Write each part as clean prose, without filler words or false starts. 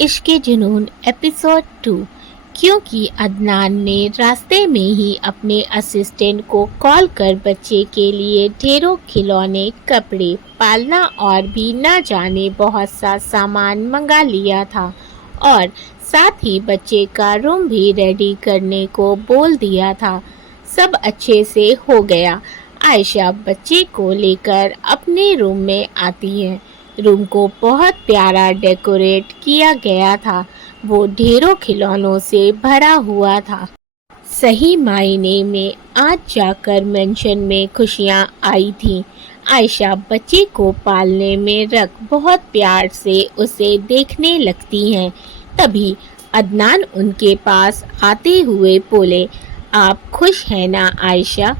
इश्क जुनून एपिसोड 2। क्योंकि अदनान ने रास्ते में ही अपने असिस्टेंट को कॉल कर बच्चे के लिए ढेरों खिलौने, कपड़े, पालना और भी न जाने बहुत सा सामान मंगा लिया था और साथ ही बच्चे का रूम भी रेडी करने को बोल दिया था। सब अच्छे से हो गया। आयशा बच्चे को लेकर अपने रूम में आती है। रूम को बहुत प्यारा डेकोरेट किया गया था। वो ढेरों खिलौनों से भरा हुआ था। सही मायने में आज जाकर मेंशन में खुशियां आई थीं। आयशा बच्चे को पालने में रख बहुत प्यार से उसे देखने लगती हैं। तभी अदनान उनके पास आते हुए बोले, आप खुश हैं ना आयशा?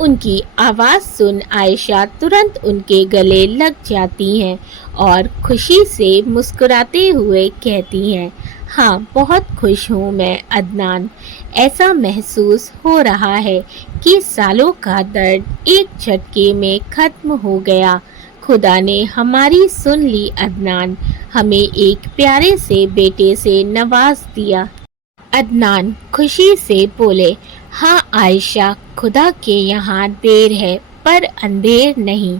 उनकी आवाज़ सुन आयशा तुरंत उनके गले लग जाती हैं और खुशी से मुस्कुराते हुए कहती हैं, हाँ बहुत खुश हूँ मैं अदनान। ऐसा महसूस हो रहा है कि सालों का दर्द एक झटके में ख़त्म हो गया। खुदा ने हमारी सुन ली अदनान, हमें एक प्यारे से बेटे से नवाज दिया। अदनान खुशी से बोले, हाँ आयशा, खुदा के यहाँ देर है पर अंधेर नहीं।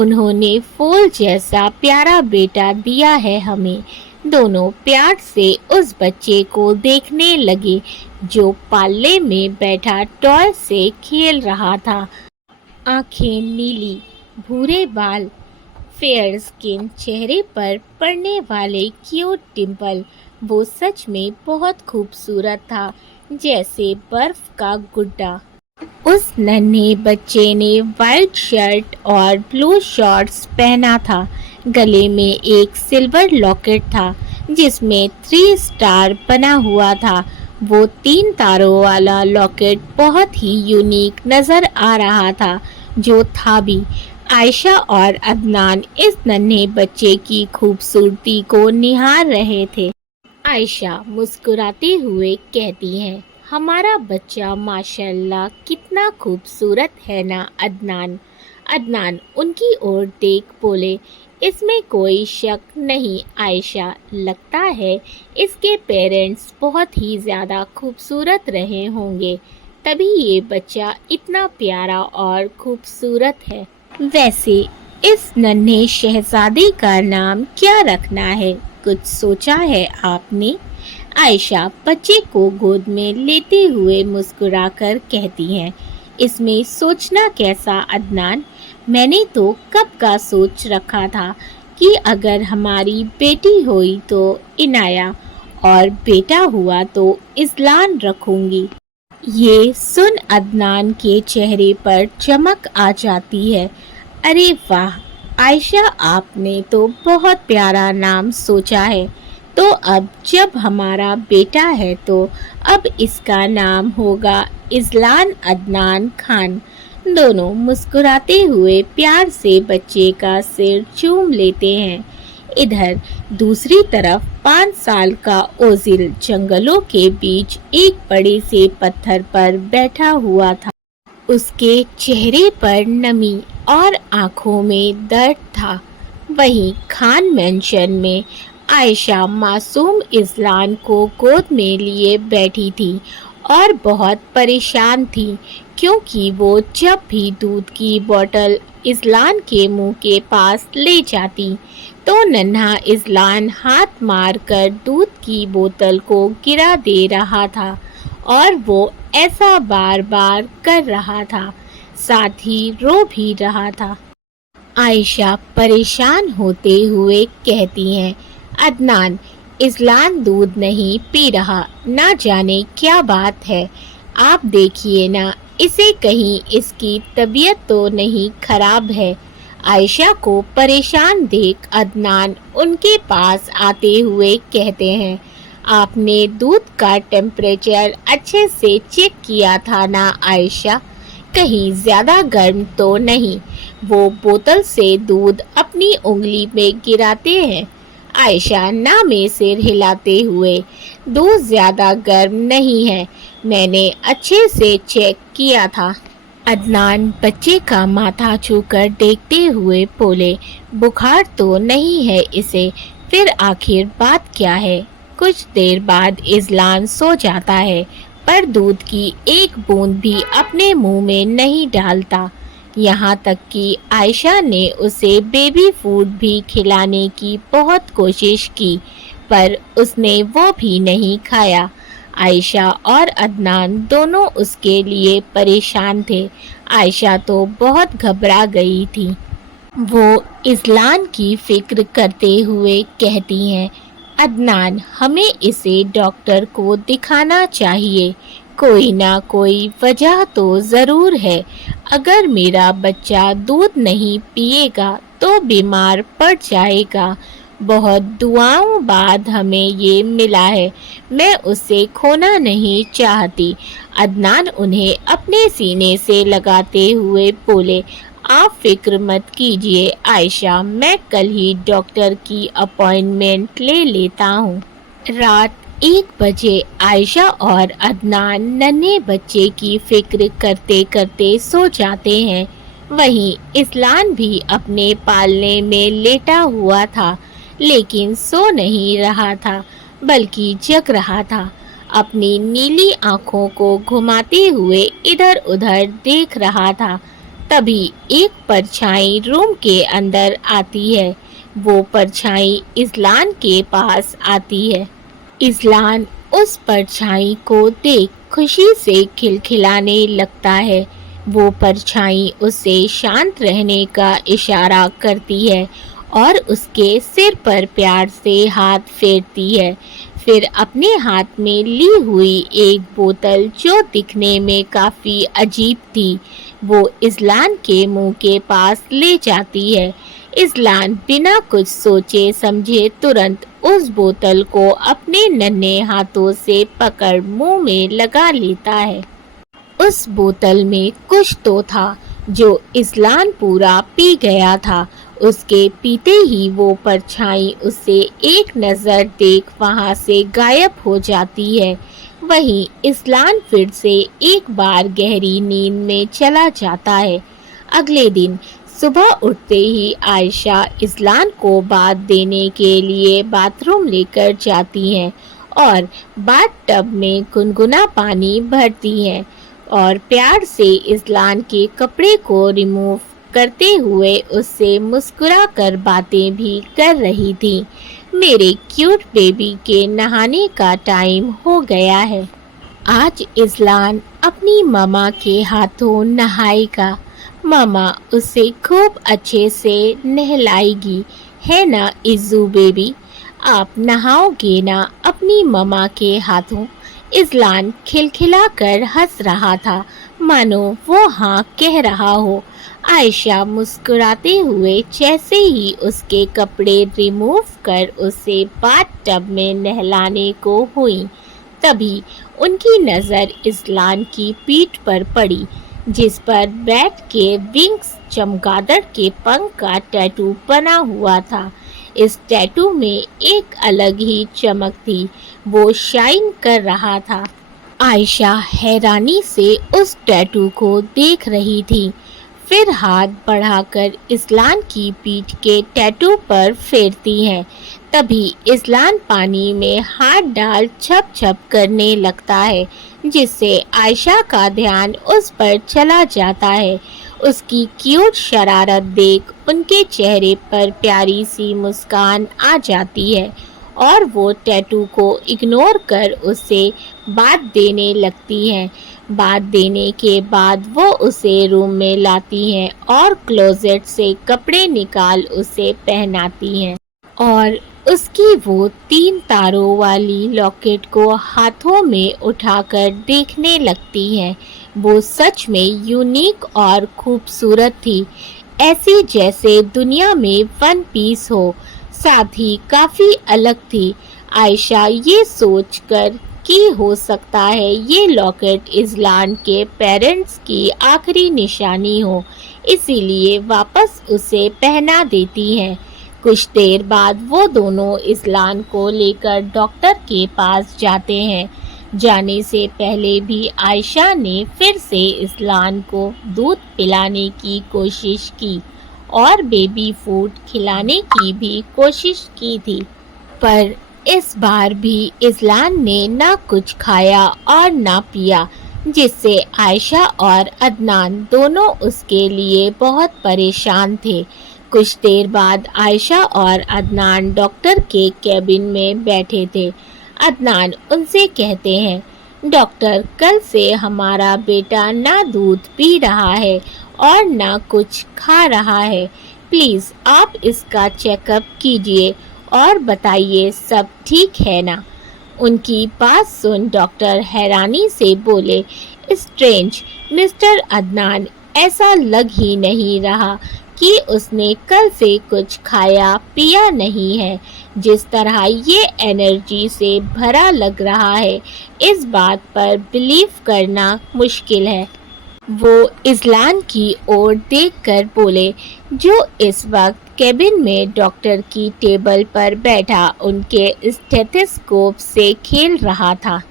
उन्होंने फूल जैसा प्यारा बेटा दिया है हमें। दोनों प्यार से उस बच्चे को देखने लगे जो पाल्ले में बैठा टॉय से खेल रहा था। आंखें नीली, भूरे बाल, फेयर स्किन, चेहरे पर पड़ने वाले क्यूट डिम्पल, वो सच में बहुत खूबसूरत था, जैसे बर्फ का गुड्डा। उस नन्हे बच्चे ने वाइट शर्ट और ब्लू शॉर्ट्स पहना था। गले में एक सिल्वर लॉकेट था जिसमें 3 स्टार बना हुआ था। वो 3 तारों वाला लॉकेट बहुत ही यूनिक नज़र आ रहा था, जो था भी। आयशा और अदनान इस नन्हे बच्चे की खूबसूरती को निहार रहे थे। आयशा मुस्कुराते हुए कहती हैं, हमारा बच्चा माशाल्लाह कितना खूबसूरत है ना अदनान। अदनान उनकी ओर देख बोले, इसमें कोई शक नहीं आयशा, लगता है इसके पेरेंट्स बहुत ही ज़्यादा खूबसूरत रहे होंगे, तभी ये बच्चा इतना प्यारा और खूबसूरत है। वैसे इस नन्हे शहजादे का नाम क्या रखना है, कुछ सोचा है आपने? आयशा बच्चे को गोद में लेते हुए मुस्कुराकर कहती हैं, इसमें सोचना कैसा अदनान, मैंने तो कब का सोच रखा था कि अगर हमारी बेटी हुई तो इनाया और बेटा हुआ तो इज़लान रखूंगी। ये सुन अदनान के चेहरे पर चमक आ जाती है। अरे वाह आयशा, आपने तो बहुत प्यारा नाम सोचा है। तो अब जब हमारा बेटा है तो अब इसका नाम होगा इज़लान अदनान खान। दोनों मुस्कुराते हुए प्यार से बच्चे का सिर चूम लेते हैं। इधर दूसरी तरफ 5 साल का ओजिल जंगलों के बीच एक बड़े से पत्थर पर बैठा हुआ था। उसके चेहरे पर नमी और आंखों में दर्द था। वहीं खान मेंशन में आयशा मासूम इज़लान को गोद में लिए बैठी थी और बहुत परेशान थी, क्योंकि वो जब भी दूध की बोतल इज़लान के मुंह के पास ले जाती तो नन्हा इज़लान हाथ मारकर दूध की बोतल को गिरा दे रहा था और वो ऐसा बार बार कर रहा था, साथ ही रो भी रहा था। आयशा परेशान होते हुए कहती हैं, अदनान, इज़लान दूध नहीं पी रहा, ना जाने क्या बात है। आप देखिए ना, इसे कहीं इसकी तबीयत तो नहीं खराब है। आयशा को परेशान देख अदनान उनके पास आते हुए कहते हैं, आपने दूध का टेम्परेचर अच्छे से चेक किया था ना आयशा? कहीं ज़्यादा गर्म तो नहीं? वो बोतल से दूध अपनी उंगली में गिराते हैं। आयशा ना में सिर हिलाते हुए, दूध ज़्यादा गर्म नहीं है, मैंने अच्छे से चेक किया था। अदनान बच्चे का माथा छूकर देखते हुए बोले, बुखार तो नहीं है इसे, फिर आखिर बात क्या है? कुछ देर बाद इज़लान सो जाता है, पर दूध की एक बूंद भी अपने मुंह में नहीं डालता। यहाँ तक कि आयशा ने उसे बेबी फूड भी खिलाने की बहुत कोशिश की, पर उसने वो भी नहीं खाया। आयशा और अदनान दोनों उसके लिए परेशान थे। आयशा तो बहुत घबरा गई थी। वो इज़लान की फिक्र करते हुए कहती हैं, अदनान, हमें इसे डॉक्टर को दिखाना चाहिए। कोई ना कोई वजह तो ज़रूर है। अगर मेरा बच्चा दूध नहीं पिएगा तो बीमार पड़ जाएगा। बहुत दुआओं बाद हमें ये मिला है। मैं उसे खोना नहीं चाहती। अदनान उन्हें अपने सीने से लगाते हुए बोले, आप फिक्र मत कीजिए आयशा, मैं कल ही डॉक्टर की अपॉइंटमेंट ले लेता हूँ। रात 1 बजे आयशा और अदनान नन्हे बच्चे की फिक्र करते करते सो जाते हैं। वहीं इज़लान भी अपने पालने में लेटा हुआ था, लेकिन सो नहीं रहा था, बल्कि जग रहा था। अपनी नीली आंखों को घुमाते हुए इधर उधर देख रहा था। तभी एक परछाई रूम के अंदर आती है। वो परछाई इज़लान के पास आती है। इज़लान उस परछाई को देख खुशी से खिलखिलाने लगता है। वो परछाई उसे शांत रहने का इशारा करती है और उसके सिर पर प्यार से हाथ फेरती है। फिर अपने हाथ में ली हुई एक बोतल, जो दिखने में काफ़ी अजीब थी, वो इज़लान के मुंह के पास ले जाती है। इज़लान बिना कुछ सोचे समझे तुरंत उस बोतल को अपने नन्हे हाथों से पकड़ मुंह में लगा लेता है। उस बोतल में कुछ तो था जो इज़लान पूरा पी गया था। उसके पीते ही वो परछाई उसे एक नज़र देख वहाँ से गायब हो जाती है। वहीं इज़लान फिर से एक बार गहरी नींद में चला जाता है। अगले दिन सुबह उठते ही आयशा इज़लान को बाथ देने के लिए बाथरूम लेकर जाती हैं और बाथ टब में गुनगुना पानी भरती हैं और प्यार से इज़लान के कपड़े को रिमूव करते हुए उससे मुस्कुराकर बातें भी कर रही थी। मेरे क्यूट बेबी के नहाने का टाइम हो गया है। आज इज़लान अपनी मम्मा के हाथों नहाएगा। मम्मा उसे खूब अच्छे से नहलाएगी, है ना इज़ू बेबी? आप नहाओगे ना अपनी मम्मा के हाथों? इज़लान खिलखिला कर हंस रहा था, मानो वो हाँ कह रहा हो। आयशा मुस्कुराते हुए जैसे ही उसके कपड़े रिमूव कर उसे बाथ टब में नहलाने को हुई, तभी उनकी नज़र इज़लान की पीठ पर पड़ी, जिस पर बैट के विंग्स चमगादड़ के पंख का टैटू बना हुआ था। इस टैटू में एक अलग ही चमक थी, वो शाइन कर रहा था। आयशा हैरानी से उस टैटू को देख रही थी, फिर हाथ बढ़ाकर इज़लान की पीठ के टैटू पर फेरती हैं। तभी इज़लान पानी में हाथ डाल छप छप करने लगता है, जिससे आयशा का ध्यान उस पर चला जाता है। उसकी क्यूट शरारत देख उनके चेहरे पर प्यारी सी मुस्कान आ जाती है और वो टैटू को इग्नोर कर उसे बाथ देने लगती हैं। बाथ देने के बाद वो उसे रूम में लाती हैं और क्लोजेट से कपड़े निकाल उसे पहनाती हैं और उसकी वो 3 तारों वाली लॉकेट को हाथों में उठाकर देखने लगती हैं। वो सच में यूनिक और खूबसूरत थी, ऐसी जैसे दुनिया में वन पीस हो, साथ ही काफ़ी अलग थी। आयशा ये सोचकर कि हो सकता है ये लॉकेट इज़लान के पेरेंट्स की आखिरी निशानी हो, इसीलिए वापस उसे पहना देती हैं। कुछ देर बाद वो दोनों इज़लान को लेकर डॉक्टर के पास जाते हैं। जाने से पहले भी आयशा ने फिर से इज़लान को दूध पिलाने की कोशिश की और बेबी फूड खिलाने की भी कोशिश की थी, पर इस बार भी इज़लान ने ना कुछ खाया और ना पिया, जिससे आयशा और अदनान दोनों उसके लिए बहुत परेशान थे। कुछ देर बाद आयशा और अदनान डॉक्टर के केबिन में बैठे थे। अदनान उनसे कहते हैं, डॉक्टर, कल से हमारा बेटा ना दूध पी रहा है और ना कुछ खा रहा है। प्लीज़ आप इसका चेकअप कीजिए और बताइए सब ठीक है ना। उनकी बात सुन डॉक्टर हैरानी से बोले, स्ट्रेंज मिस्टर अदनान, ऐसा लग ही नहीं रहा कि उसने कल से कुछ खाया पिया नहीं है। जिस तरह ये एनर्जी से भरा लग रहा है, इस बात पर बिलीव करना मुश्किल है। वो इज़लान की ओर देखकर बोले, जो इस वक्त केबिन में डॉक्टर की टेबल पर बैठा उनके स्टेथोस्कोप से खेल रहा था।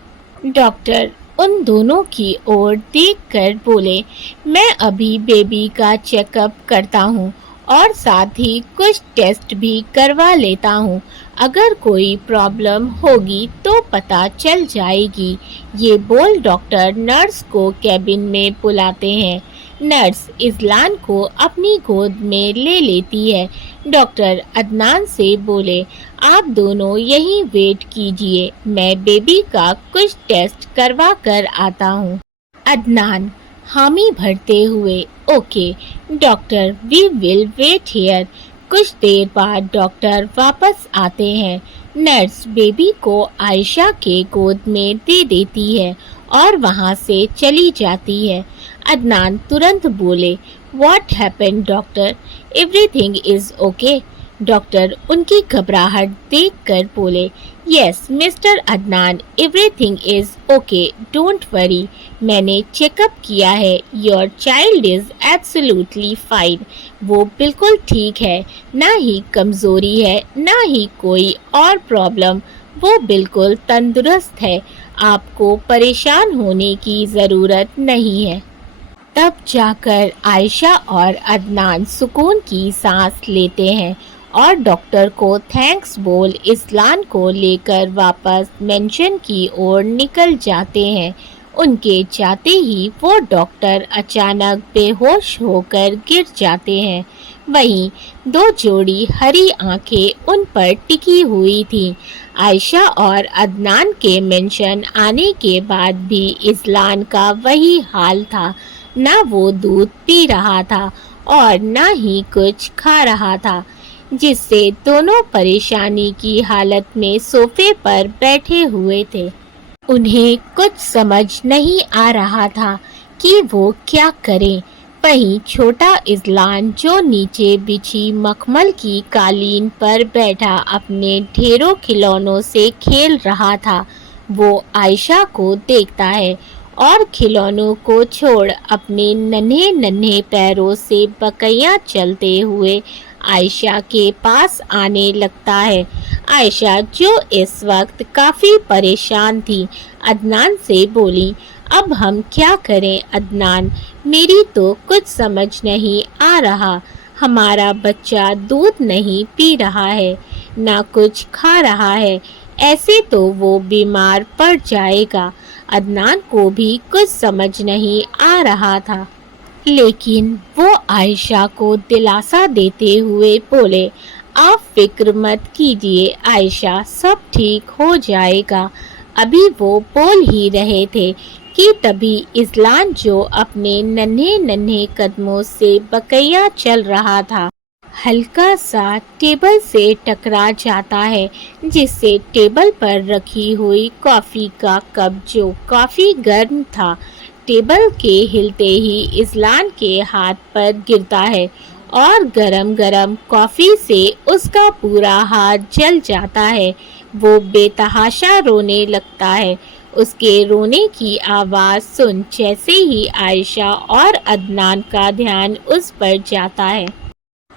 डॉक्टर उन दोनों की ओर देखकर बोले, मैं अभी बेबी का चेकअप करता हूँ और साथ ही कुछ टेस्ट भी करवा लेता हूँ। अगर कोई प्रॉब्लम होगी तो पता चल जाएगी। ये बोल डॉक्टर नर्स को केबिन में बुलाते हैं। नर्स इज़लान को अपनी गोद में ले लेती है। डॉक्टर अदनान से बोले, आप दोनों यहीं वेट कीजिए, मैं बेबी का कुछ टेस्ट करवा कर आता हूँ। अदनान हामी भरते हुए, okay doctor, we will wait here. कुछ देर बाद डॉक्टर वापस आते हैं। नर्स बेबी को आयशा के गोद में दे देती है और वहाँ से चली जाती है। अदनान तुरंत बोले, what happened doctor, everything is okay. Doctor उनकी घबराहट देखकर बोले, yes mister Adnan, everything is okay, don't worry. मैंने चेकअप किया है, your child is absolutely fine. वो बिल्कुल ठीक है, ना ही कमज़ोरी है ना ही कोई और प्रॉब्लम। वो बिल्कुल तंदुरुस्त है, आपको परेशान होने की ज़रूरत नहीं है। तब जाकर आयशा और अदनान सुकून की सांस लेते हैं और डॉक्टर को थैंक्स बोल इज़लान को लेकर वापस मेंशन की ओर निकल जाते हैं। उनके जाते ही वो डॉक्टर अचानक बेहोश होकर गिर जाते हैं। वहीं दो जोड़ी हरी आंखें उन पर टिकी हुई थीं। आयशा और अदनान के मेंशन आने के बाद भी इज़लान का वही हाल था। ना वो दूध पी रहा था और ना ही कुछ खा रहा था, जिससे दोनों परेशानी की हालत में सोफे पर बैठे हुए थे। उन्हें कुछ समझ नहीं आ रहा था कि वो क्या करें। वहीं छोटा इज़लान जो नीचे बिछी मखमल की कालीन पर बैठा अपने ढेरों खिलौनों से खेल रहा था, वो आयशा को देखता है और खिलौनों को छोड़ अपने नन्हे नन्हे पैरों से बकैया चलते हुए आयशा के पास आने लगता है। आयशा जो इस वक्त काफ़ी परेशान थी, अदनान से बोली, अब हम क्या करें अदनान, मेरी तो कुछ समझ नहीं आ रहा। हमारा बच्चा दूध नहीं पी रहा है, ना कुछ खा रहा है, ऐसे तो वो बीमार पड़ जाएगा। अदनान को भी कुछ समझ नहीं आ रहा था, लेकिन वो आयशा को दिलासा देते हुए बोले, आप फिक्र मत कीजिए आयशा, सब ठीक हो जाएगा। अभी वो बोल ही रहे थे कि तभी इज़लान जो अपने नन्हे नन्हे कदमों से बकैया चल रहा था, हल्का सा टेबल से टकरा जाता है, जिससे टेबल पर रखी हुई कॉफ़ी का कप जो काफ़ी गर्म था, टेबल के हिलते ही इज़लान के हाथ पर गिरता है और गरम गरम कॉफ़ी से उसका पूरा हाथ जल जाता है। वो बेतहाशा रोने लगता है। उसके रोने की आवाज़ सुन जैसे ही आयशा और अदनान का ध्यान उस पर जाता है,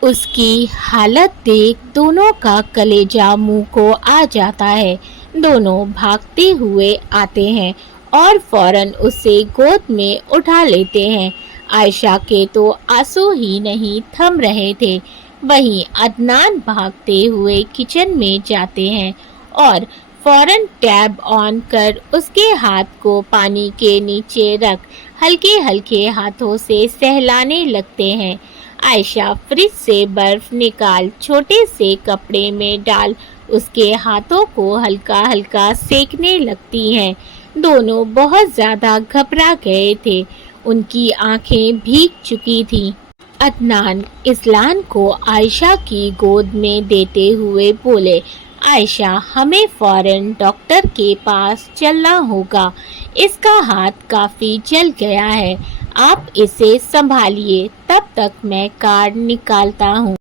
उसकी हालत देख दोनों का कलेजा मुंह को आ जाता है। दोनों भागते हुए आते हैं और फौरन उसे गोद में उठा लेते हैं। आयशा के तो आंसू ही नहीं थम रहे थे। वहीं अदनान भागते हुए किचन में जाते हैं और फौरन टैब ऑन कर उसके हाथ को पानी के नीचे रख हल्के हल्के हाथों से सहलाने लगते हैं। आयशा फ्रिज से बर्फ निकाल छोटे से कपड़े में डाल उसके हाथों को हल्का हल्का सेकने लगती हैं। दोनों बहुत ज़्यादा घबरा गए थे। उनकी आंखें भीग चुकी थीं। अदनान इस्लान को आयशा की गोद में देते हुए बोले, आयशा, हमें फौरन डॉक्टर के पास चलना होगा। इसका हाथ काफ़ी जल गया है। आप इसे संभालिए, तब तक मैं कार्ड निकालता हूँ।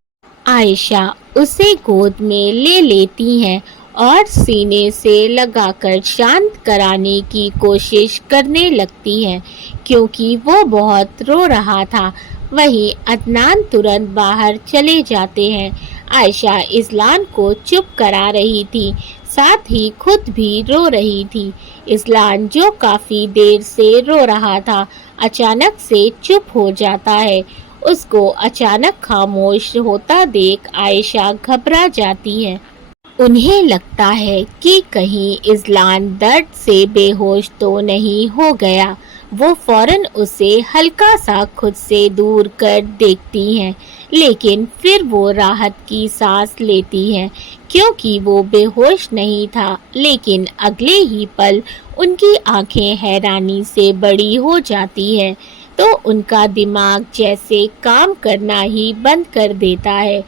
आयशा उसे गोद में ले लेती हैं और सीने से लगाकर शांत कराने की कोशिश करने लगती हैं, क्योंकि वो बहुत रो रहा था। वहीं अदनान तुरंत बाहर चले जाते हैं। आयशा इस्लान को चुप करा रही थी, साथ ही खुद भी रो रही थी। इस्लान, जो काफ़ी देर से रो रहा था, अचानक से चुप हो जाता है। उसको अचानक खामोश होता देख आयशा घबरा जाती है। उन्हें लगता है कि कहीं इस्लान दर्द से बेहोश तो नहीं हो गया। वो फौरन उसे हल्का सा खुद से दूर कर देखती हैं, लेकिन फिर वो राहत की सांस लेती हैं, क्योंकि वो बेहोश नहीं था। लेकिन अगले ही पल उनकी आंखें हैरानी से बड़ी हो जाती हैं, तो उनका दिमाग जैसे काम करना ही बंद कर देता है,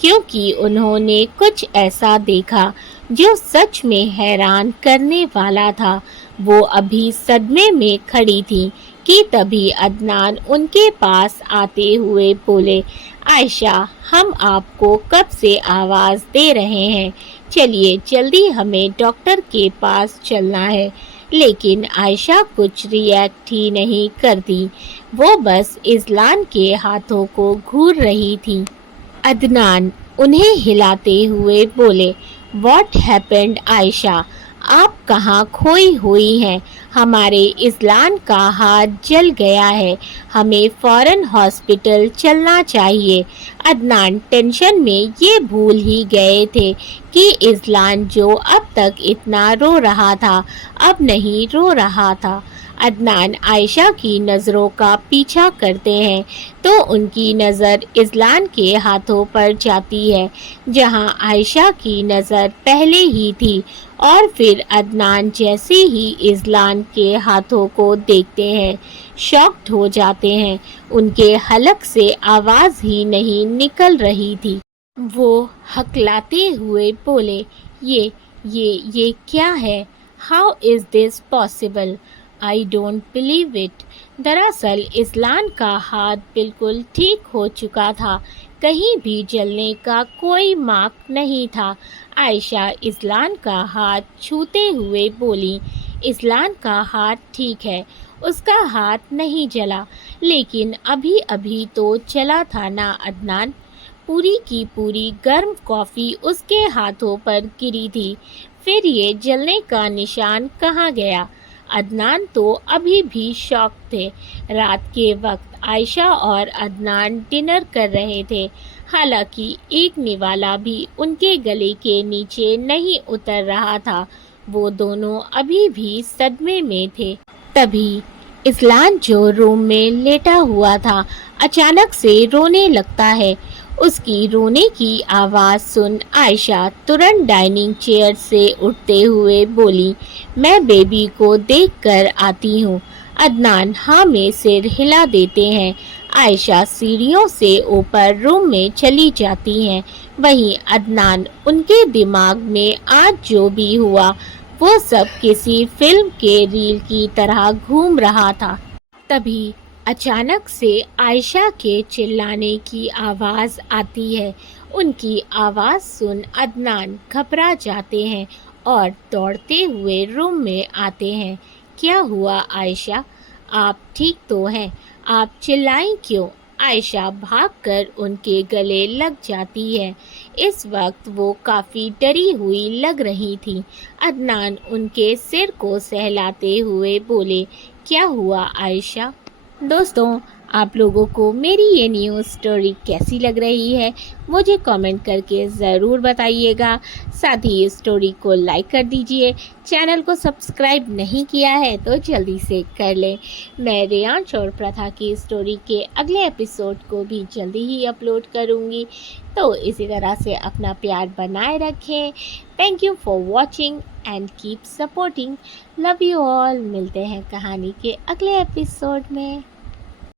क्योंकि उन्होंने कुछ ऐसा देखा जो सच में हैरान करने वाला था। वो अभी सदमे में खड़ी थी कि तभी अदनान उनके पास आते हुए बोले, आयशा, हम आपको कब से आवाज़ दे रहे हैं, चलिए जल्दी, हमें डॉक्टर के पास चलना है। लेकिन आयशा कुछ रिएक्ट ही नहीं करती। वो बस इस्लान के हाथों को घूर रही थी। अदनान उन्हें हिलाते हुए बोले, वॉट हैपेंड आयशा, आप कहाँ खोई हुई हैं? हमारे इस्लान का हाथ जल गया है, हमें फ़ौरन हॉस्पिटल चलना चाहिए। अदनान टेंशन में ये भूल ही गए थे कि इस्लान, जो अब तक इतना रो रहा था, अब नहीं रो रहा था। अदनान आयशा की नज़रों का पीछा करते हैं तो उनकी नज़र इस्लान के हाथों पर जाती है, जहां आयशा की नज़र पहले ही थी। और फिर अदनान जैसे ही इस्लान के हाथों को देखते हैं, शॉक्ड हो जाते हैं। उनके हलक से आवाज़ ही नहीं निकल रही थी। वो हकलाते हुए बोले, ये क्या है? How is this possible? I don't believe it. दरअसल इस्लान का हाथ बिल्कुल ठीक हो चुका था, कहीं भी जलने का कोई मार्क नहीं था। आयशा इस्लान का हाथ छूते हुए बोली, इस्लान का हाथ ठीक है, उसका हाथ नहीं जला, लेकिन अभी अभी तो चला था ना अदनान। पूरी की पूरी गर्म कॉफ़ी उसके हाथों पर गिरी थी, फिर ये जलने का निशान कहाँ गया? अदनान तो अभी भी शॉक थे। रात के वक्त आयशा और अदनान डिनर कर रहे थे, हालांकि एक निवाला भी उनके गले के नीचे नहीं उतर रहा था। वो दोनों अभी भी सदमे में थे। तभी इस्लान, जो रूम में लेटा हुआ था, अचानक से रोने लगता है। उसकी रोने की आवाज़ सुन आयशा तुरंत डाइनिंग चेयर से उठते हुए बोली, मैं बेबी को देखकर आती हूँ। अदनान हाँ में सिर हिला देते हैं। आयशा सीढ़ियों से ऊपर रूम में चली जाती हैं। वहीं अदनान, उनके दिमाग में आज जो भी हुआ वो सब किसी फिल्म के रील की तरह घूम रहा था। तभी अचानक से आयशा के चिल्लाने की आवाज़ आती है। उनकी आवाज़ सुन अदनान घबरा जाते हैं और दौड़ते हुए रूम में आते हैं। क्या हुआ आयशा, आप ठीक तो हैं? आप चिल्लाई क्यों? आयशा भागकर उनके गले लग जाती है। इस वक्त वो काफ़ी डरी हुई लग रही थी। अदनान उनके सिर को सहलाते हुए बोले, क्या हुआ आयशा? दोस्तों, آپ لوگوں کو میری یہ نیو سٹوری کیسی لگ رہی ہے مجھے کامنٹ کر کے ضرور بتائیے گا. ساتھ ہی اس سٹوری کو لائک کر دیجئے. چینل کو سبسکرائب نہیں کیا ہے تو جلدی سے کر لیں. میں ریانش اور پرتھا کی سٹوری کے اگلے ایپیسوڈ کو بھی جلدی ہی اپلوڈ کروں گی. تو اسی طرح سے اپنا پیار بنائے رکھیں. Thank you for watching and keep supporting. Love you all. ملتے ہیں کہانی کے اگلے ایپیسوڈ میں.